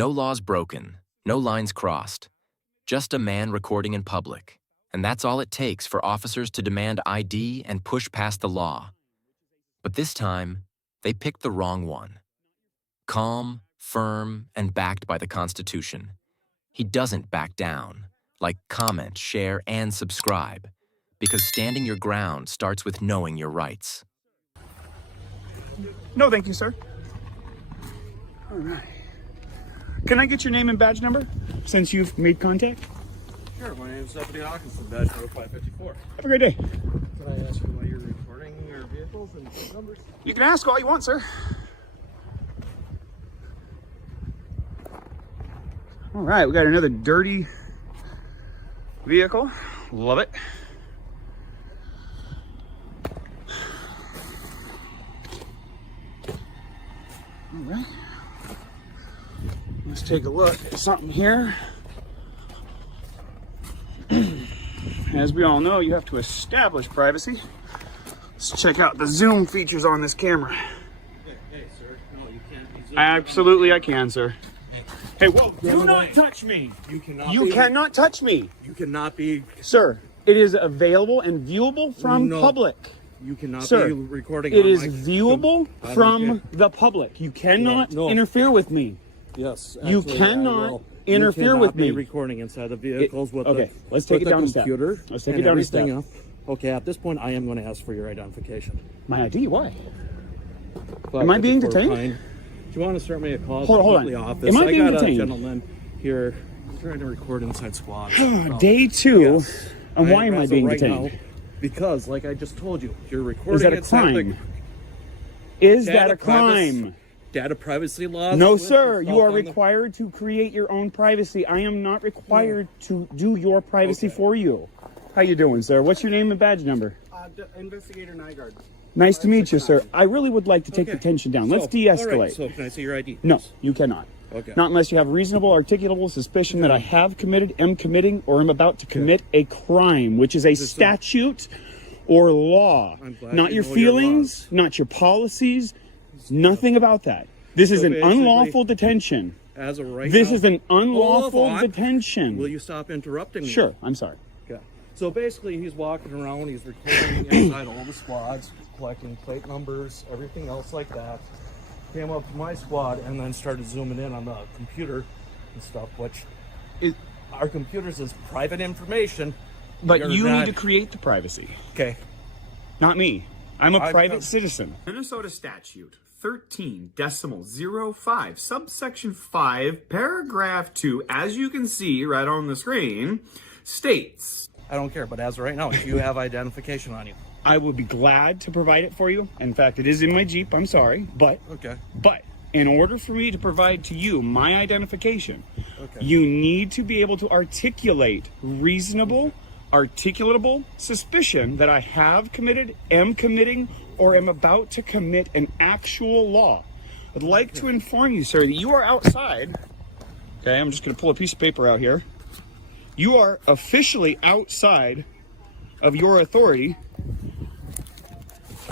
No laws broken, no lines crossed. Just a man recording in public. And that's all it takes for officers to demand ID and push past the law. But this time, they picked the wrong one. Calm, firm, and backed by the Constitution. He doesn't back down. Like comment, share, and subscribe. Because standing your ground starts with knowing your rights. No, thank you, sir. All right. Can I get your name and badge number since you've made contact? Sure, my name is Deputy Hawkinson, badge number 554. Have a great day. Can I ask you why you're recording your vehicles and plate numbers? You can ask all you want, sir. All right, we got another dirty vehicle. Love it. All right. Let's take a look at something here. As we all know, you have to establish privacy. Let's check out the zoom features on this camera. Hey, sir. No, you can't be zooming. Absolutely, I can, sir. Hey, whoa! Do not touch me. You cannot. You cannot touch me. You cannot be. Sir, it is available and viewable from public. You cannot Sir, be recording. It is viewable from the public. You cannot interfere with me. Yes. You cannot interfere with me. Be recording inside the vehicles with okay, the, let's take with it down the a step. computer. Let's take it down a step. Okay, at this point, I am going to ask for your identification. My ID? Why? Am I being detained? Do you want to start me a call? Hold on. Office? Am I being got detained? A gentleman here trying to record inside squad. Day 2. Yes. And why am I being detained? Now, because, like I just told you, you're recording. Is that a crime? Is that a crime? Data privacy laws? No, sir. You are required to create your own privacy. I am not required to do your privacy for you. How you doing, sir? What's your name and badge number? Investigator Nygaard. Nice to meet you, sir. I really would like to take the tension down. Let's de-escalate. Right, so can I see your ID? No, you cannot. Okay. Not unless you have reasonable, articulable suspicion that I have committed, am committing, or am about to commit a crime, which is a statute or law. Not your feelings, not your policies, nothing about that. This is an unlawful detention. As of right This now, is an unlawful detention. Will you stop interrupting me? Sure, I'm sorry. Okay. So basically, he's walking around, he's recording inside all the squads, collecting plate numbers, everything else like that. Came up to my squad and then started zooming in on the computer and stuff, which our computers is private information. But you need to create the privacy. Okay. Not me. I'm a private citizen. Minnesota statute 13.05, subsection 5, paragraph 2, as you can see right on the screen, states. I don't care, but as of right now, if you have identification on you. I would be glad to provide it for you. In fact, it is in my Jeep. I'm sorry. But in order for me to provide to you my identification, you need to be able to articulate reasonable, articulatable suspicion that I have committed, am committing, or am about to commit an actual law. I'd like to inform you, sir, that you are outside. Okay, I'm just going to pull a piece of paper out here. You are officially outside of your authority.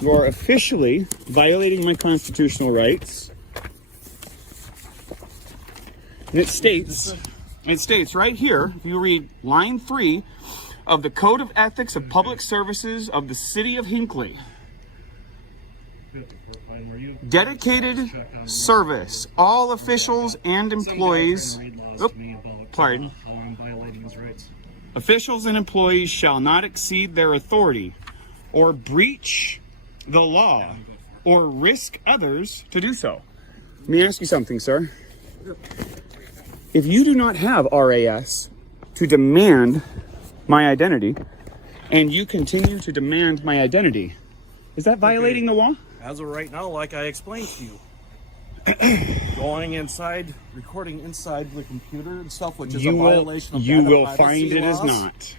You are officially violating my constitutional rights. And it states right here, if you read line 3 of the Code of Ethics of Public Services of the City of Hinckley. Dedicated service. All officials and employees. Officials and employees shall not exceed their authority or breach the law or risk others to do so. Let me ask you something, sir. If you do not have RAS to demand my identity, and you continue to demand my identity, is that violating the law? As of right now, like I explained to you, going inside, recording inside the computer and stuff, which is a violation of you will privacy find it laws. is not.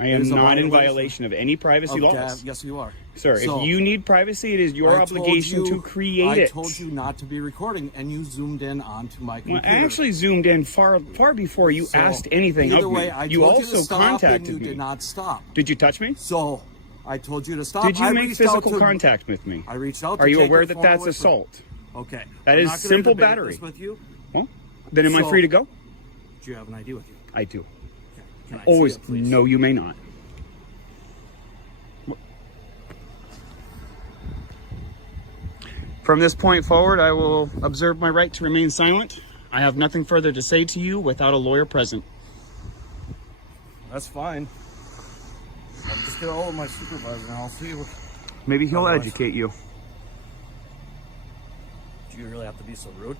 I am not in violation of any privacy laws. Yes, you are. Sir, if you need privacy, it is your obligation to create it. I told you not to be recording, and you zoomed in onto my computer. Well, I actually zoomed in far before you asked anything of me. You also contacted me. You did not stop. Did you touch me? So, I told you to stop. Did you make physical contact with me? I reached out to Are you aware that that's assault? Okay. That is simple battery. With you. Well, Then am I free to go? Do you have an ID with you? I do. Can I Always. see it, please? No, you may not. From this point forward, I will observe my right to remain silent. I have nothing further to say to you without a lawyer present. That's fine. I'll just get a hold of my supervisor and I'll see what... Maybe he'll educate you. Do you really have to be so rude?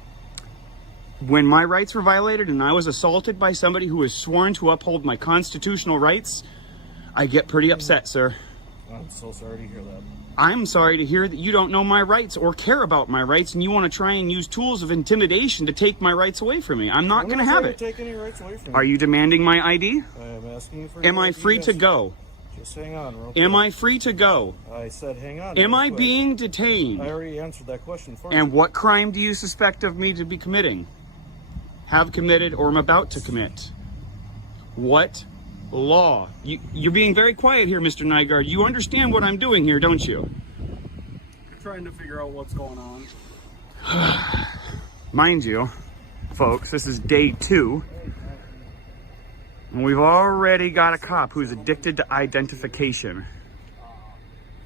When my rights were violated and I was assaulted by somebody who was sworn to uphold my constitutional rights, I get pretty upset, sir. I'm so sorry to hear that. I'm sorry to hear that you don't know my rights or care about my rights and you want to try and use tools of intimidation to take my rights away from me. I'm not going to have it. Take any rights away from Are you demanding my ID? I am asking you for... Am I free to go? Just hang on real quick. Am I free to go? I said hang on. Am real I quick. being I detained? already answered that question for you. And what crime do you suspect of me to be committing? Have committed or am about to commit? What law? You're being very quiet here, Mr. Nygaard. You understand what I'm doing here, don't you? Trying to figure out what's going on. Mind you, folks, this is day 2. And we've already got a cop who's addicted to identification.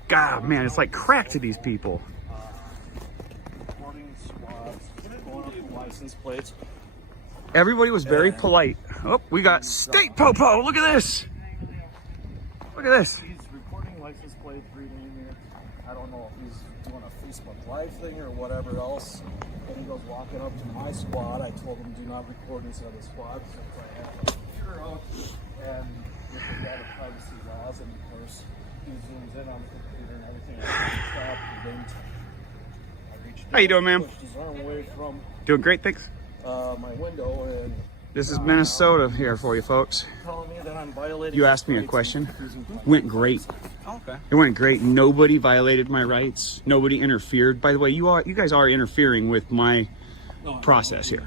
God, man, it's like crack to these people. Recording squads, going up the license plates. Everybody was very polite. Oh, we got State Popo. Look at this. Look at this. He's recording license plates, reading it. I don't know if he's doing a Facebook Live thing or whatever else. And he goes walking up to my squad. I told him do not record inside the squad since I have a computer out. And with the data privacy laws, and of course, he zooms in on the computer and everything. I didn't. I reached How you doing, ma'am? pushed his arm away from Doing great, thanks. my window and This is Minnesota here for you, folks. telling me that I'm violating. You his asked me a rights question. and refusing to- Went great. Oh, okay. It went great. Nobody violated my rights. Nobody interfered. By the way, you guys are interfering with my process here.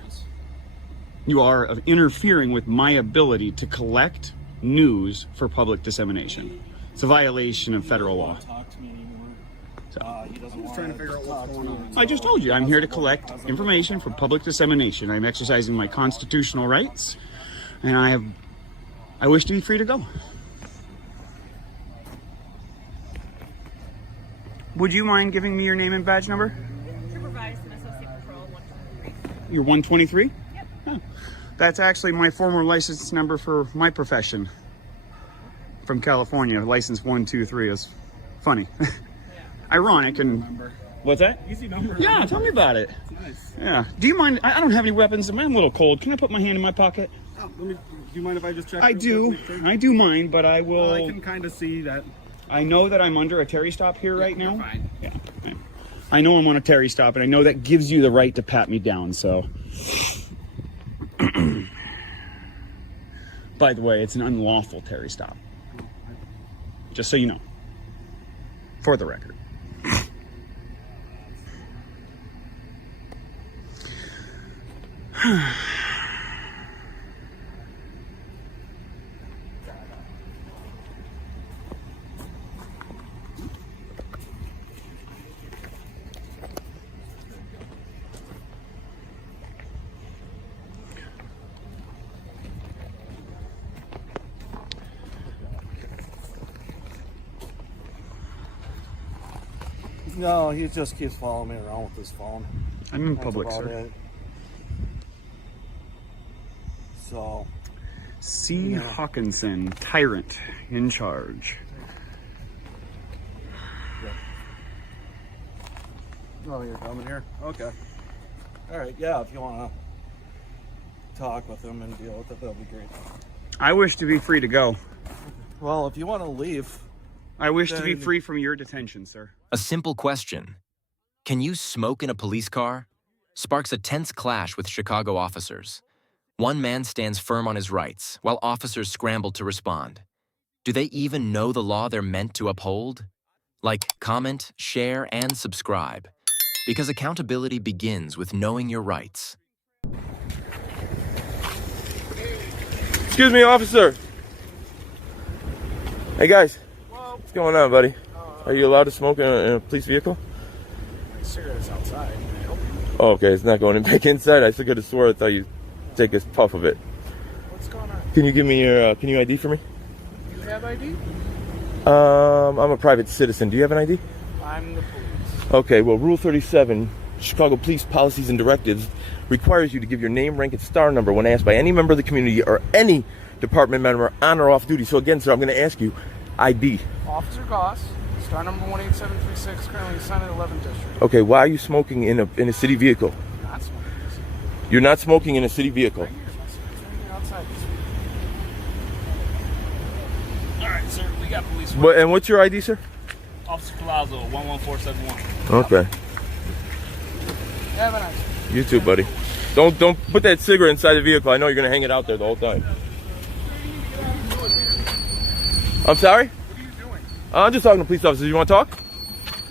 You are interfering with my ability to collect news for public dissemination. It's a violation of federal law. Talk to me anymore. He doesn't want trying to figure out what's going on. I just told you, I'm here to collect information for public dissemination. I'm exercising my constitutional rights, and I wish to be free to go. Would you mind giving me your name and badge number? Supervised and Associate Patrol 123. You're 123? Yep. Oh. That's actually my former license number for my profession. From California, license 123 is funny. Ironic and... What's that? Easy number. Yeah, tell me about it. Nice. Yeah. Do you mind? I don't have any weapons. I'm a little cold. Can I put my hand in my pocket? Oh, do you mind if I just check? I real do. quick, make sure? I do mind, but I will... I can kind of see that. I know that I'm under a Terry stop here right you're now. fine. Yeah. I know I'm on a Terry stop, and I know that gives you the right to pat me down, so... By the way, it's an unlawful Terry stop. Just so you know. For the record. No, he just keeps following me around with his phone. I'm in That's public, about sir. it. So, C. Hawkinson, tyrant, in charge. oh, you're coming here? Okay. All right, yeah, if you want to talk with him and deal with it, that'll be great. I wish to be free to go. Well, if you want to leave, I wish to be Then- free from your detention, sir. A simple question. Can you smoke in a police car? Sparks a tense clash with Chicago officers. One man stands firm on his rights, while officers scramble to respond. Do they even know the law they're meant to uphold? Like, comment, share, and subscribe. Because accountability begins with knowing your rights. Excuse me, officer. Hey, guys. What's going on, buddy? Are you allowed to smoke in a police vehicle? Cigarettes outside. Oh, okay. It's not going back inside. I could have swore I thought you take a puff of it. What's going on? Can you give me your, can you ID for me? You have ID? I'm a private citizen. Do you have an ID? I'm the police. Okay, well, Rule 37, Chicago Police Policies and Directives, requires you to give your name, rank, and star number when asked by any member of the community or any department member on or off duty. So again, sir, I'm going to ask you ID. Officer Goss, star number 18736, currently assigned at 11th District. Okay, why are you smoking in a city vehicle? Not smoking. You're not smoking in a city vehicle. Right here, outside. All right, sir, we got police. And what's your ID, sir? Officer Palazzo, 11471. Okay. Have a nice day. You too, buddy. Don't put that cigarette inside the vehicle. I know you're gonna hang it out there the whole time. I'm sorry? What are you doing? I'm just talking to police officers. You want to talk?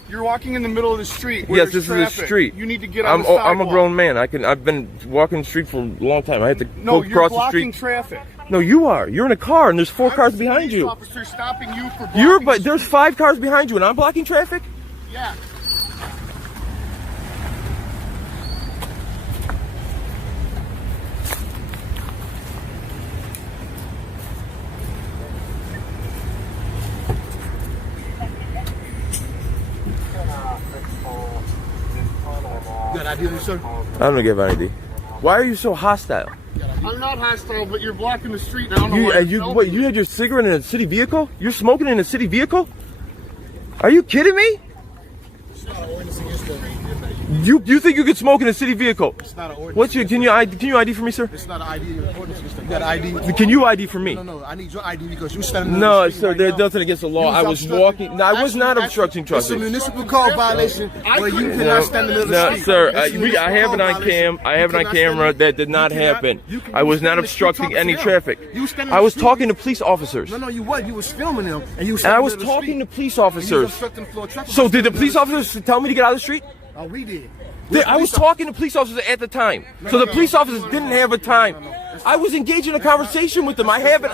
You're walking in the middle of the street. Where Yes, there's this is traffic. a street. You need to get on the sidewalk. I'm a grown man. I've been walking the street for a long time. I had to No, go you're across the blocking street. traffic. No, you are. You're in a car, and there's 4 cars behind you. Officer stopping you for blocking. But there's 5 cars behind you, and I'm blocking traffic. Yeah. You got ID, sir? I don't give an ID. Why are you so hostile? I'm not hostile, but you're blocking the street. And I don't know why you're filming. You had your cigarette in a city vehicle? You're smoking in a city vehicle? Are you kidding me? It's not an ordinance against the You think you could smoke in a city vehicle? It's not an ordinance. What's your? Can you ID for me, sir? It's not an ID ordinance against the You got an ID? Can you ID for me? No, I need your ID because you standing in No, the street sir. right There's now. nothing against the law. You I was obstructing- walking. No, I was not obstructing It's a traffic. municipal code violation where you cannot stand in the middle of the No, street. sir. It's a I municipal have it code on violation. cam. I have it You on cannot camera. stand- That did not you cannot- happen. you can- I you was stand not in the street obstructing talking any to them. traffic. You stand in I the was street. talking to police officers. No, you wasn't. You was filming them, and you. And I was talking to police officers. So did the police officers tell me to get out of the street? Oh, we did. I was talking to police officers at the time. So the police officers didn't have a time. I was engaged in a conversation with them. I haven't.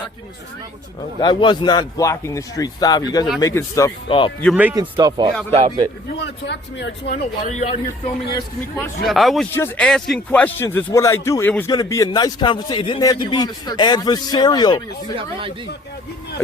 I was not blocking the street. Stop it. You guys are making stuff up. You're making stuff up. Stop it. If you want to talk to me, I just want to know, why are you out here filming, asking me questions? I was just asking questions. It's what I do. It was going to be a nice conversation. It didn't have to be adversarial. Do you have an ID?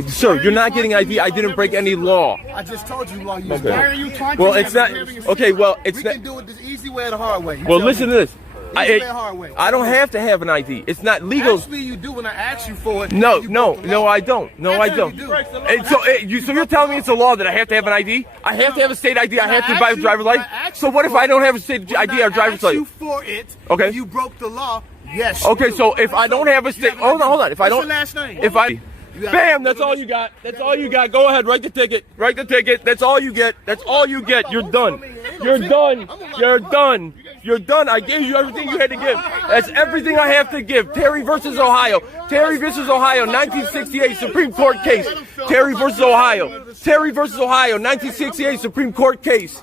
Sir, you're not getting ID. I didn't break any law. I just told you while you was Okay. Why are you taunting Well, me it's not. after having a Okay, well, it's We not. can do it the easy way or the hard way. You Well, tell listen me. to this. Easy way or hard way? I don't have to have an ID. It's not legal. Actually, you do when I ask you for it. No, You no, broke the no, law. I don't. No, I don't. You do. And so, so you're telling me it's a law that I have to have an ID? I have to have a state ID. I have to buy a driver's license. So what if I don't have a state ID or driver's When I license? asked you for it, Okay. and you broke the law. Yes. Okay, so if I don't have a state, hold on. If I don't, What's your last name? if I, bam, that's all you got. That's all you got. Go ahead, write the ticket. Write the ticket. That's all you get. That's all you get. You're done. You're done. You're done. You're done. I gave you everything you had to give. That's everything I have to give. Terry versus Ohio. Terry versus Ohio, 1968 Supreme Court case. Terry versus Ohio. Terry versus Ohio, 1968 Supreme Court case.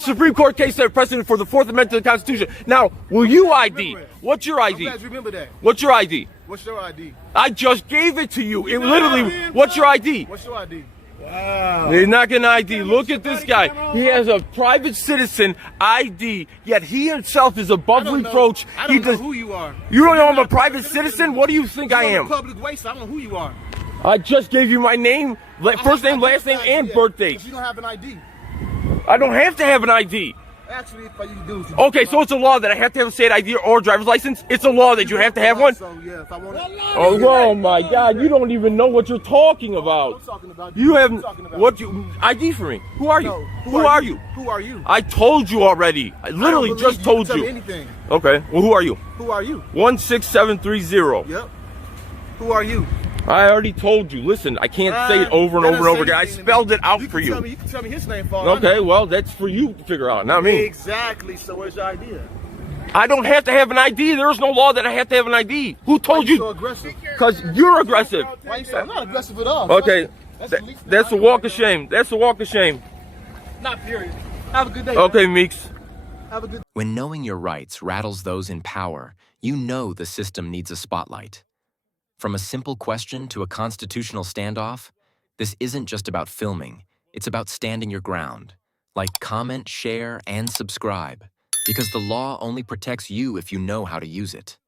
Supreme Court case set precedent for the Fourth Amendment to the Constitution. Now, will you ID? What's your ID? I'm glad you remember that. What's your ID? What's your ID? I just gave it to you. It literally, what's your ID? What's your ID? They're not gonna ID. Look at this guy. He has a private citizen ID, yet he himself is above reproach. I don't know who you are. You don't know I'm a private citizen? What do you think I You're am? in a public waste. I don't know who you are. I just gave you my name, first name, last name, and birthday. You don't have an ID. I don't have to have an ID. Actually, if you do, you Okay, so it's a law that I have to have a state ID or driver's license? It's a law that you have to have one? So yeah, if I want to. Oh my God, you don't even know what you're talking about. You have, what you, ID for me. Who are you? No, Who are you? Who are you? I told you already. I literally don't just believe told Tell me you. anything. Okay, well, who are you? Who are you? 16730. Yep. Who are you? I already told you. Listen, I can't say it over and over and over again. I spelled it out for you. You can tell me his name for all I Okay, know. well, that's for you to figure out, not me. Exactly. So where's your idea? I don't have to have an ID. There is no law that I have to have an ID. Who Why told you so you? aggressive? Because you're aggressive. Why you so? I'm not aggressive at all. Okay, That's the least that's a walk of shame. That's a walk of shame. Not period. Have a good day. Okay, Meeks. Have a good. When knowing your rights rattles those in power, you know the system needs a spotlight. From a simple question to a constitutional standoff, this isn't just about filming, it's about standing your ground. Like, comment, share, and subscribe, because the law only protects you if you know how to use it.